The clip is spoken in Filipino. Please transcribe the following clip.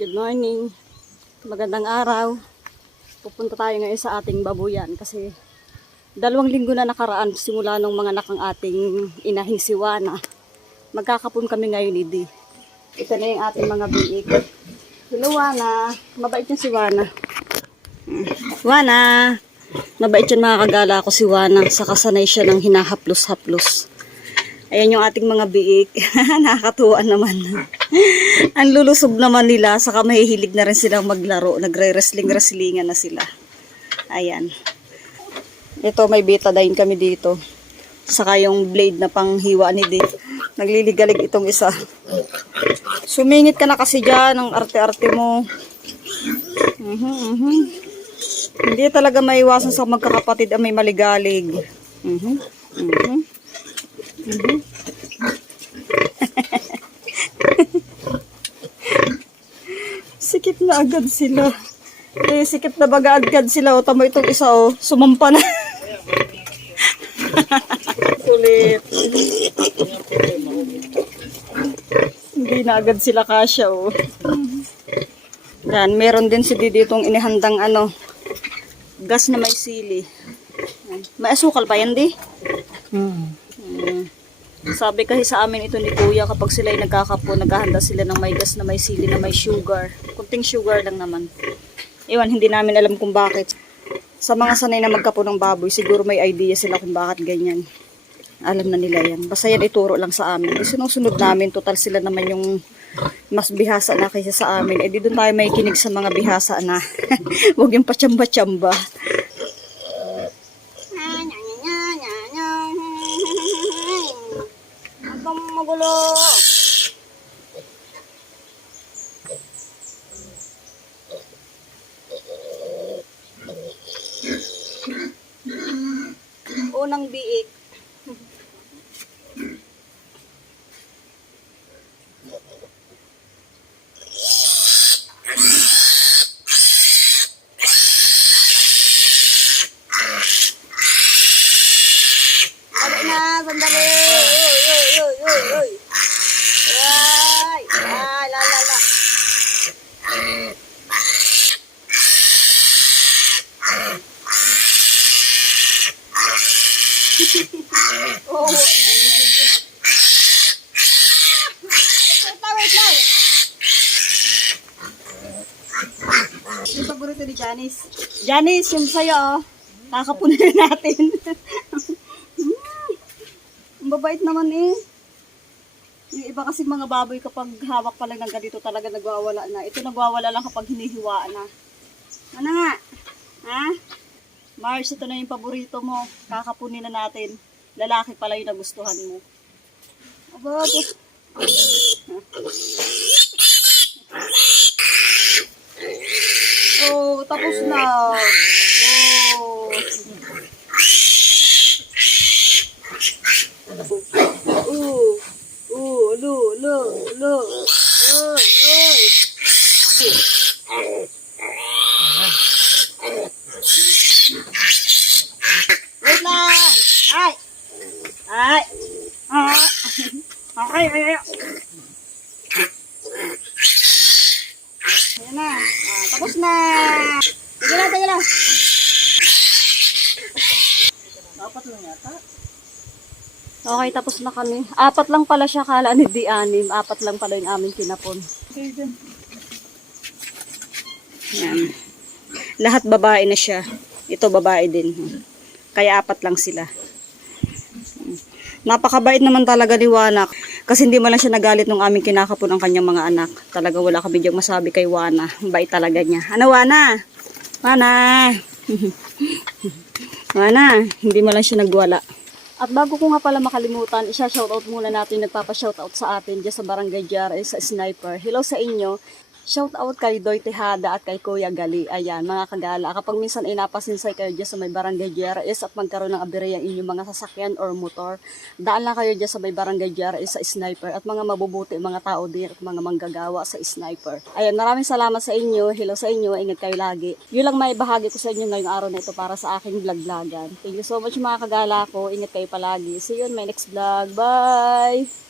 Good morning. Magandang araw. Pupunta tayo ngayon sa ating babuyan kasi 2 linggo na nakaraan simula nung mga nakang ating inahing si Wana. Magkakapon kami ngayon idi. Ito na yung ating mga biik. Hello Wana. Mabait yan si Wana. Wana. Mabait yan mga kagala ko si Wana. Sakasanay siya ng hinahaplos-haplos. Ayan yung ating mga biik. Nakakatuwa naman. Ang lulusog naman nila. Saka mahihilig na rin silang maglaro. Nagre-wrestling-wrestlingan na sila. Ayan. Ito may betadine kami dito. Saka yung blade na panghiwa ni Di. Nagliligalig itong isa. Sumingit ka na kasi dyan. Ang arte-arte mo. Hindi talaga maiwasan sa magkakapatid ang may maligalig. Sikip na agad sila. Sikip na baga agad sila. O, tama itong isa, o. Sumampa na. Sulit. Hindi na agad sila kasya, o. Yan, meron din si Didi itong inihandang, gas na may sili. May asukal pa yan, Di? Sabi kasi sa amin ito ni Kuya, kapag sila ay nagkakapo, naghahanda sila ng may gas na may sili na may sugar. Kunting sugar lang naman. Ewan, hindi namin alam kung bakit. Sa mga sanay na magkapo ng baboy, siguro may idea sila kung bakit ganyan. Alam na nila yan. Basta yan ituro lang sa amin. Sinusunod namin, total sila naman yung mas bihasa na kaysa sa amin. Eh di doon tayo may kinig sa mga bihasa na. Huwag yung pachamba-chamba. Magulo. Unang biik. Ano na, sandali. Uy. Ay, la. Oh. Wait lang. Yung paborito ni Janice. Janice, yung sa'yo, oh. Kakapunin natin. Ang babait naman eh. Yung iba kasi mga baboy kapag hawak pa lang ng ganito talaga nagwawala na. Ito nagwawala lang kapag hinihiwaan na. Ano nga? Ha? Mars, ito na yung paborito mo. Kakapunin na natin. Lalaki pala yung nagustuhan mo. Aba, oh, tapos na. Oh. Lo. Oy. Wait lang. Ay. Okay. Ayan na. Tapos na. Sige na. Dapat lang yata. Okay, tapos na kami. 4 lang pala siya, kala ni Di 6. 4 lang pala yung aming kinapon. Yan. Lahat babae na siya. Ito babae din. Kaya 4 lang sila. Napakabait naman talaga ni Wana. Kasi hindi man lang siya nagalit nung aming kinakapon ang kanyang mga anak. Talaga wala kami diyang masabi kay Wana. Bait talaga niya. Ano Wana? Wana, hindi man lang siya nagwala. At bago ko nga pala makalimutan, isa-shoutout muna natin yung nagpapa-shoutout sa atin dyan sa Barangay JRS sa Sniper. Hello sa inyo. Shoutout kay Doy Tejada at kay Kuya Gali. Ayan, mga kagala. Kapag minsan ay napasinsay kayo dyan sa may Barangay JRS at magkaroon ng aberya ang inyong mga sasakyan or motor, daan lang kayo dyan sa may Barangay JRS sa Sniper at mga mabubuti mga tao din at mga manggagawa sa Sniper. Ayan, maraming salamat sa inyo. Hello sa inyo. Ingat kayo lagi. Yun lang may bahagi ko sa inyo ngayong araw na ito para sa aking vlog-vlogan. Thank you so much mga kagala ko. Ingat kayo palagi. See you on my next vlog. Bye!